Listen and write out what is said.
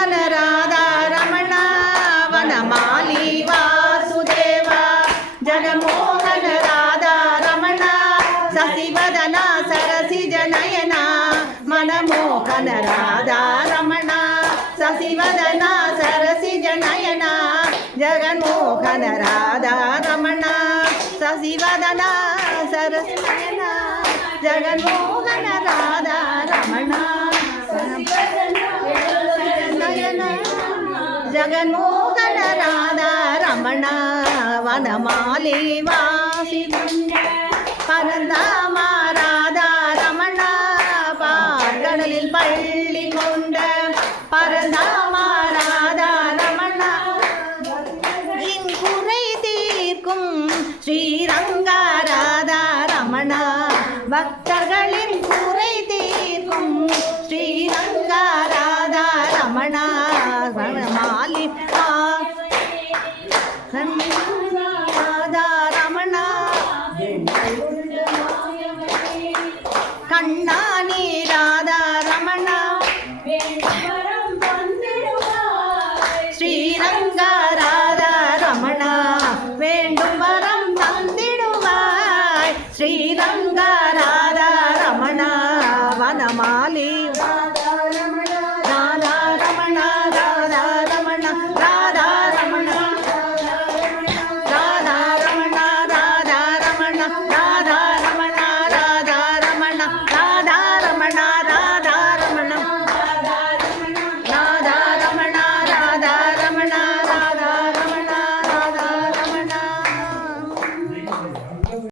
ಜಗನ್ಮೋಹನ ರಾಧಾ ರಮಣ ವನಮಾಲಿ ವಾಸುದೇವ ಜಗನ್ಮೋಹನ ರಾಧಾ ರಮಣ ಸಸಿವದನ ಸರಸಿಜ ನಯನ ಮನಮೋಹನ ರಾಧಾ ರಮಣ ಸಸಿವದನ ಸರಸಿಜ ನಯನ ಜಗನ್ಮೋಹನ ರಾಧಾ ರಮಣ ಸಸಿವದನ ಸರಸಿಜ ನಯನ ಜಗನ್ಮೋಹನ ರಾಧಾ ರಮಣ ಜಗನ್ಮೋಹನ ರಾಧಾ ರಮಣ ವನಮಾಲಿ ವಾಸಿ பரந்தாம ராதா ரமணா பார்கடலில் பள்ளி கொண்ட பரந்தாம ராதா ரமணா என் குறை தீர்க்கும் ஸ்ரீரங்கா ராதா ரமணா பக்தர்களின் குறை தீர்க்கும் ஸ்ரீரங்கா ராதா ரமணா வனமாலி ராதா ரமணா கண்ணானி ராதா ரமணா ஸ்ரீரங்கா ராதா ரமணா வேண்டும் வரம் தந்திடுவாய் ஸ்ரீரங்கா ராதா ரமணா வனமாலி